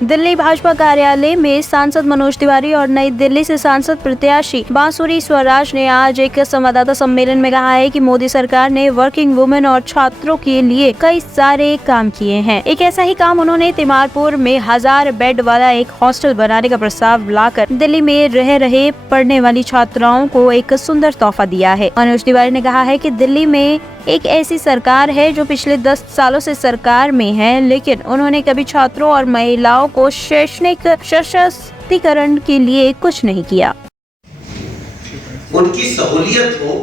दिल्ली भाजपा कार्यालय में सांसद मनोज तिवारी और नई दिल्ली से सांसद प्रत्याशी बांसुरी स्वराज ने आज एक संवाददाता सम्मेलन में कहा है कि मोदी सरकार ने वर्किंग वुमेन और छात्रों के लिए कई सारे काम किए हैं। एक ऐसा ही काम उन्होंने तिमारपुर में 1000 बेड वाला एक हॉस्टल बनाने का प्रस्ताव लाकर दिल्ली में रह रहे पढ़ने वाली छात्राओं को एक सुंदर तोहफा दिया है। मनोज तिवारी ने कहा है कि दिल्ली में एक ऐसी सरकार है जो पिछले 10 सालों से सरकार में है, लेकिन उन्होंने कभी छात्रों और महिलाओं को शैक्षणिक सशक्तिकरण के लिए कुछ नहीं किया। उनकी सहूलियत हो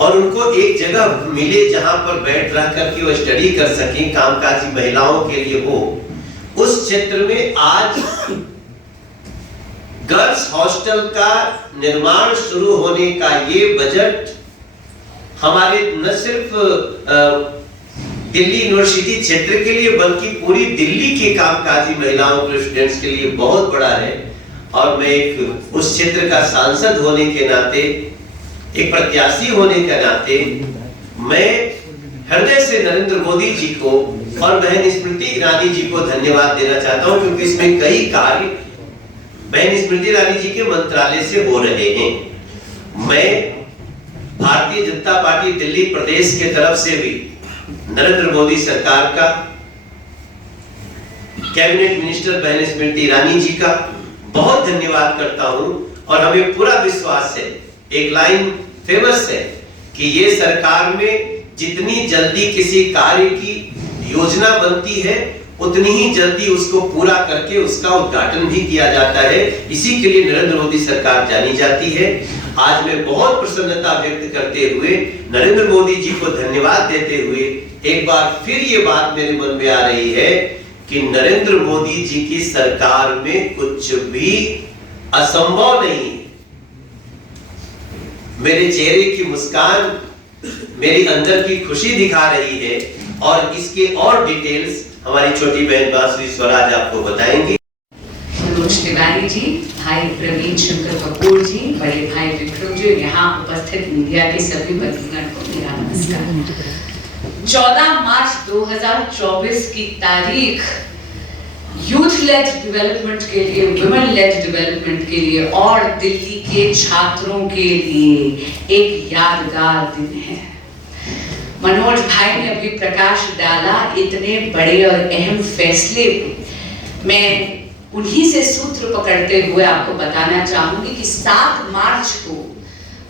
और उनको एक जगह मिले जहां पर बैठ रह करके वो स्टडी कर सकें, कामकाजी महिलाओं के लिए हो, उस क्षेत्र में आज गर्ल्स हॉस्टल का निर्माण शुरू होने का ये बजट हमारे न सिर्फ दिल्ली यूनिवर्सिटी क्षेत्र के लिए बल्कि पूरी दिल्ली के कामकाजी महिलाओं के स्टूडेंट्स के लिए बहुत बड़ा है। और मैं एक उस क्षेत्र का सांसद होने के नाते, एक प्रत्याशी होने के नाते मैं हृदय से नरेंद्र मोदी जी को और बहन स्मृति ईरानी जी को धन्यवाद देना चाहता हूं, क्योंकि इसमें कई कार्य बहन स्मृति ईरानी जी के मंत्रालय से हो रहे हैं। मैं भारतीय जनता पार्टी दिल्ली प्रदेश के तरफ से भी नरेंद्र मोदी सरकार का, कैबिनेट मिनिस्टर बहन स्मृति ईरानी जी का बहुत धन्यवाद करता हूं। और हमें पूरा विश्वास है, एक लाइन फेमस है कि ये सरकार में जितनी जल्दी किसी कार्य की योजना बनती है उतनी ही जल्दी उसको पूरा करके उसका उद्घाटन भी किया जाता है। इसी के लिए नरेंद्र मोदी सरकार जानी जाती है। आज मैं बहुत प्रसन्नता व्यक्त करते हुए नरेंद्र मोदी जी को धन्यवाद देते हुए एक बार फिर ये बात मेरे मन में आ रही है कि नरेंद्र मोदी जी की सरकार में कुछ भी असंभव नहीं। मेरे चेहरे की मुस्कान मेरी अंदर की खुशी दिखा रही है और इसके और डिटेल्स हमारी छोटी बहन बांसुरी स्वराज आपको बताएंगी। मनोज तिवारी जी, भाई प्रवीण शंकर कपूर जी, बड़े भाई विक्रम जी, यहाँ उपस्थित मीडिया के सभी बंधुगण को मेरा नमस्कार। 14 मार्च 2024 की तारीख यूथ लेड डेवलपमेंट के लिए, वुमेन लेड डेवलपमेंट के लिए और दिल्ली के छात्रों के लिए एक यादगार दिन है। मनोज भाई ने अभी प्रकाश डाला इतने बड़े और अहम फैसले पे। मैं उन्हीं से सूत्र पकड़ते हुए आपको बताना चाहूंगी कि 7 मार्च को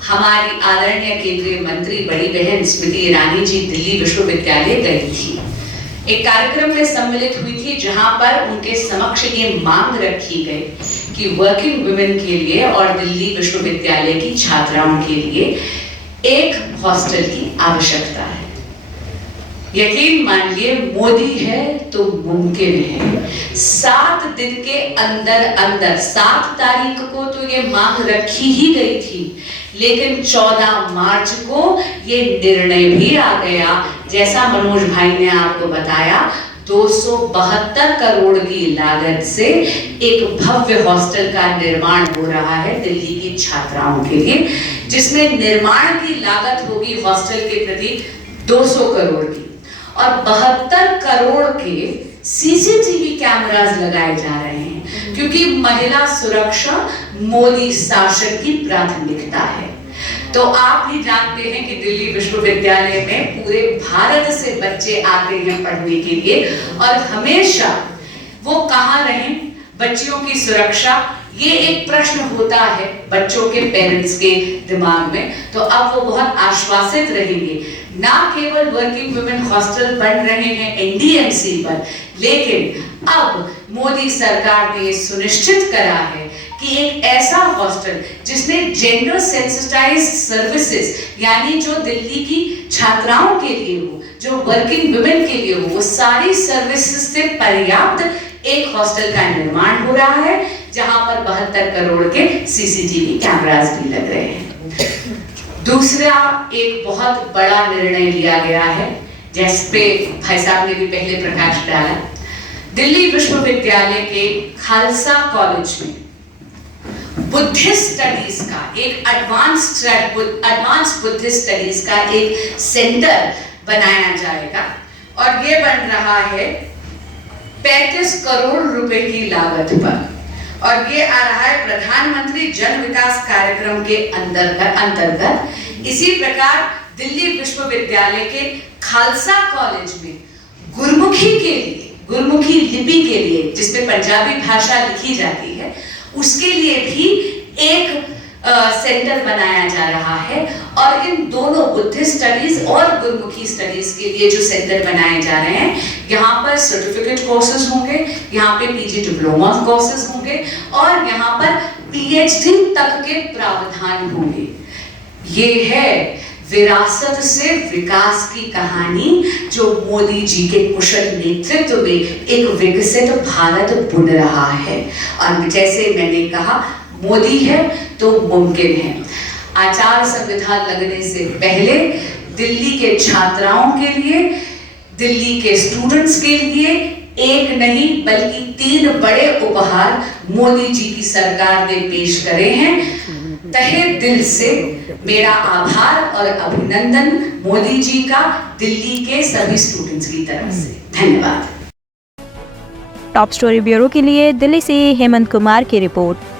हमारी आदरणीय केंद्रीय मंत्री बड़ी बहन स्मृति ईरानी जी दिल्ली विश्वविद्यालय गई थी। एक कार्यक्रम में सम्मिलित हुई थी जहां पर उनके समक्ष ये मांग रखी गई कि वर्किंग वुमेन के लिए और दिल्ली विश्वविद्यालय की छात्राओं के लिए एक हॉस्टल की आवश्यकता है। यकीन मानिए, मोदी है तो मुमकिन है। 7 दिन के अंदर अंदर 7 तारीख को तो ये मांग रखी ही गई थी, लेकिन 14 मार्च को ये निर्णय भी आ गया। जैसा मनोज भाई ने आपको बताया, 272 करोड़ की लागत से एक भव्य हॉस्टल का निर्माण हो रहा है दिल्ली की छात्राओं के लिए, जिसमें निर्माण की लागत होगी हॉस्टल के प्रति 200 करोड़ की और 72 करोड़ के सीसीटीवी कैमरास लगाए जा रहे हैं, क्योंकि महिला सुरक्षा मोदी शासन की प्राथमिकता है। तो आप भी जानते हैं कि दिल्ली विश्वविद्यालय में पूरे भारत से बच्चे आते हैं पढ़ने के लिए और हमेशा वो कहाँ रहें, बच्चियों की सुरक्षा, ये एक प्रश्न होता है बच्चों के पेरेंट्स के दिमाग में। तो अब वो बहुत आश्वासित रहेंगे। ना केवल वर्किंग वुमेन हॉस्टल बन रहे हैं एनडीएमसी पर, लेकिन अब मोदी सरकार ने सुनिश्चित करा है कि एक ऐसा हॉस्टल जिसने जेंडर सेंसिटाइज्ड सर्विसेज, यानी जो दिल्ली की छात्राओं के लिए हो, जो वर्किंग वुमेन के लिए हो, वो सारी सर्विसेज से पर्याप्त एक हॉस्टल का निर्माण हो रहा है, जहां पर 72 करोड़ के सीसीटीवी कैमरास भी लग रहे हैं। दूसरा एक बहुत बड़ा निर्णय लिया गया है, जिस पे भाई साहब ने भी पहले प्रकाश डाला। दिल्ली विश्वविद्यालय के खालसा कॉलेज में बुद्धिस्ट स्टडीज का एक एडवांस बुद्धिस्ट स्टडीज का एक सेंटर बनाया जाएगा और ये बन रहा है 35 करोड़ रुपए की लागत पर, और ये आ रहा है प्रधानमंत्री जन विकास कार्यक्रम के अंतर्गत। इसी प्रकार दिल्ली विश्वविद्यालय के खालसा कॉलेज में गुरमुखी के लिए, गुरमुखी लिपि के लिए, जिसमें पंजाबी भाषा लिखी जाती है, उसके लिए भी एक सेंटर बनाया जा रहा है। और इन दोनों बुद्धिस्ट स्टडीज और गुरमुखी स्टडीज के लिए जो सेंटर बनाए जा रहे हैं, यहाँ पर सर्टिफिकेट कोर्सेज होंगे, यहाँ पे पीजी डिप्लोमा कोर्सेज होंगे, और यहाँ पर पीएचडी तक के प्रावधान होंगे। ये है विरासत से विकास की कहानी, जो मोदी जी के कुशल नेतृत्व में एक विकसित भारत बुन रहा है। और जैसे मैंने कहा, मोदी है तो मुमकिन है। आचार संहिता लगने से पहले दिल्ली के छात्राओं के लिए, दिल्ली के स्टूडेंट्स के लिए एक नहीं बल्कि 3 बड़े उपहार मोदी जी की सरकार ने पेश करे हैं। तहे दिल से मेरा आभार और अभिनंदन मोदी जी का दिल्ली के सभी स्टूडेंट्स की तरफ से। धन्यवाद। टॉप स्टोरी ब्यूरो के लिए दिल्ली से हेमंत कुमार की रिपोर्ट।